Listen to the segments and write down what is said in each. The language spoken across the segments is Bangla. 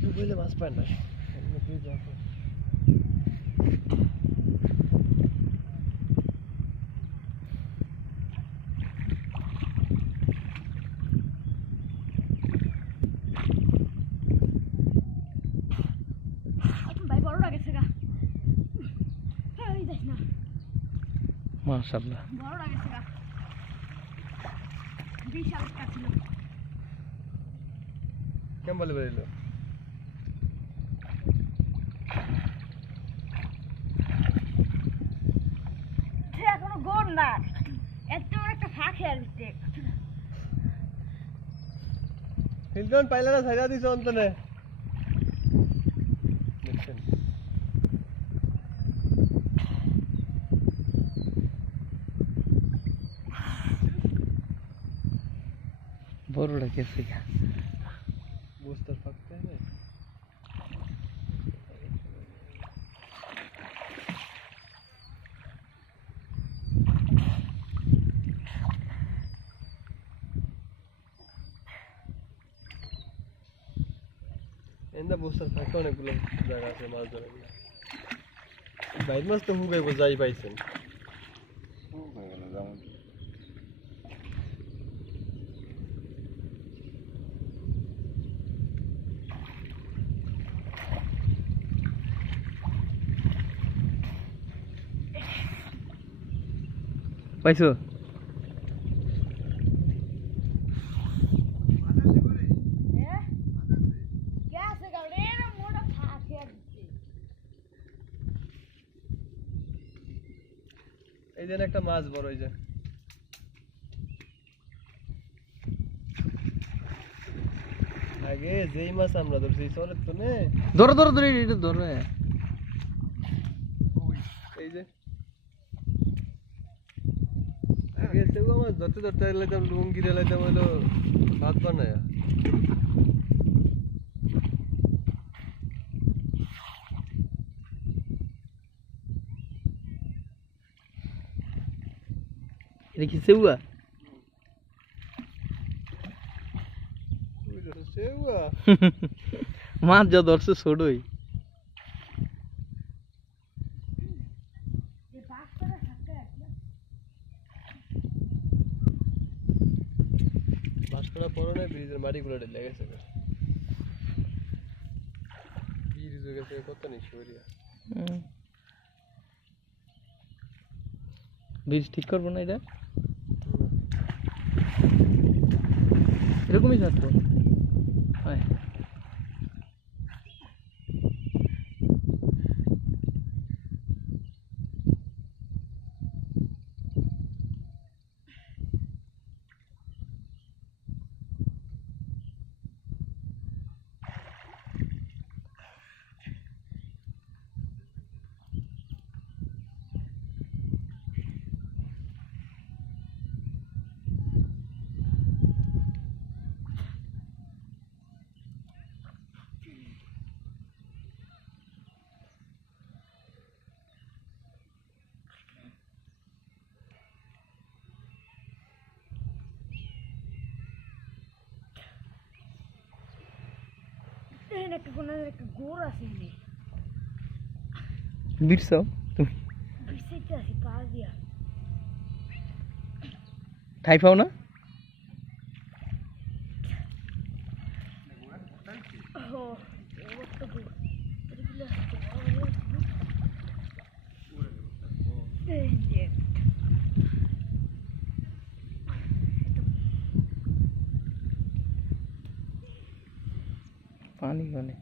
ডুবাইলে মাছ পায় না। মাশাআল্লাহ বড় গেছে গা বিশাল কাছিল কেমন বলে বেরিলো সে এখনো গোল না এত বড় একটা ফাঁক খেয়াল দিতে হিলটন পাইলা না ছাইরা দিছ অন্তনে দেখছেন বড়টা গেছে গা বুঝতে পারতে না এন্দা বুঝতে থাকে অনেকগুলো জায়গা আছে মাছ ধরার বাইর মাছ তো হুগাইব যাই পাইছেন পাইছো এই যে একটা মাছ বড় এই যে আগে যেই মাছ আমরা ধরছি চলে তো নে ধরো ধরো ধরে এটা ধরো এই যে আগে সেগুলো মাছ ধরতে ধরতে এলাইতাম লুঙ্গি এলাইতাম হইলো ভাত বানায় এটা কি সেউয়া সেগুলো মাছ যা ধরছে ছোটই বাস করার পরে না ব্রিজের মাটিগুলো ঢেলে গেছে ব্রিজ হয়ে গেছে কত নিচে বীজ ঠিক করবো না এটা এরকমই থাকতো হয় একটা কোন একটা গোর আছে এখানে বিরসাও তুমি বিসেতে আছে কাজ দিয়া ঠাই পাও না ও তো গোর পানি অনেক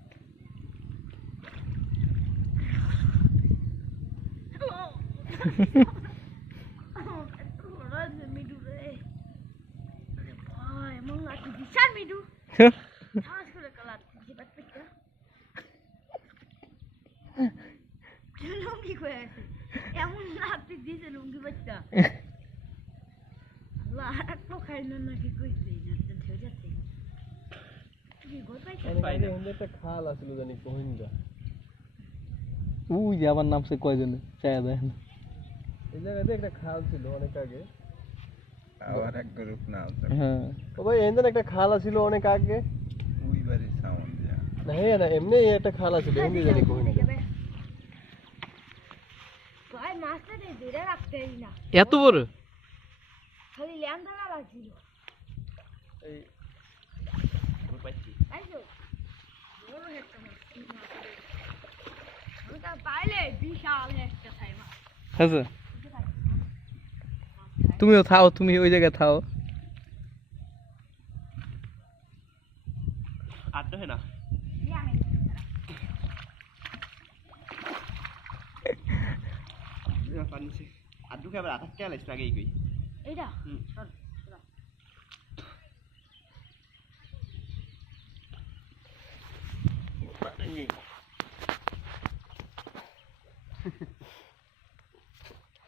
লুঙ্গি কয়ে আছে এমন লাগতে দিয়েছে লুঙ্গি বাচ্চা একটু খাই না নাকি কইছে ঢেউ যাচ্ছে একটা খাল আছিল জানি কোহিন্দা ওই যে আবার নামছে কয়জনে চায়া দেয় না এই জায়গাতে একটা খাল ছিল অনেক আগে আবার এক গ্রুপ না আছে হ্যাঁ ও ভাই এখানে একটা খালা ছিল অনেক আগে ওই বাড়ি সাউন্ড দিয়া না হ্যাঁ না এমনি একটা খালা ছিল হিন্দি জানি কই না ভাই মাছটা দিয়ে ধরে রাখতেই না এত বড় খালি ল্যান্ডা লাগছিল এই আইসো বড় একটা মাছ ওটা পাইলে বিশাল একটা খাই মাছ আচ্ছা তুমিও থাও তুমি ওই জায়গায় থাও আর তো না পানিছে আদু কে আবার আটা কে লাইছ আগে কই এইটা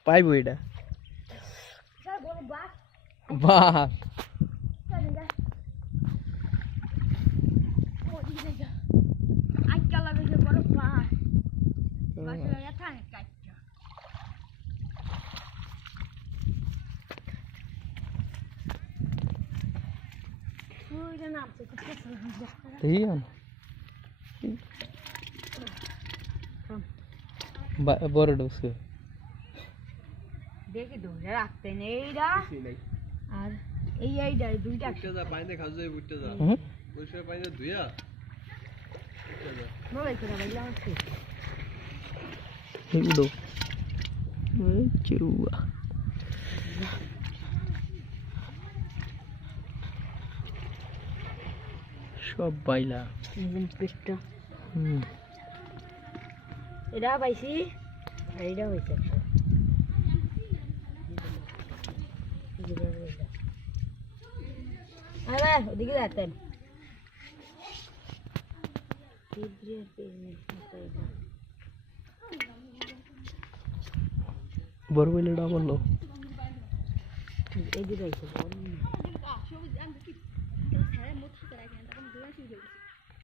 পাইবো এটা স্যার বড় বাস বাহ চলে যা ও দিকে যা আজকাল লাগে যে বড় বাস বাসে এটা না কাটটা ওইটা নামছে খুব পছন্দ দেখি বড় ডুবছে দেখি ধরে রাখতে নেই এইটা আর এইটা দুইটা উঠতে যা পানিতে খাজু যাই উঠতে যা ওইসব পানিতে ধুইয়া উঠতে যা মোবাইল করে বললাম আছে উডো চিরুয়া সব বাইলা একদম পেটটা হুম এটা পাইছি এইটা হয়েছে আরে ওদিকে যাচ্ছেন বড় বাইলাটা বললো এই দিকে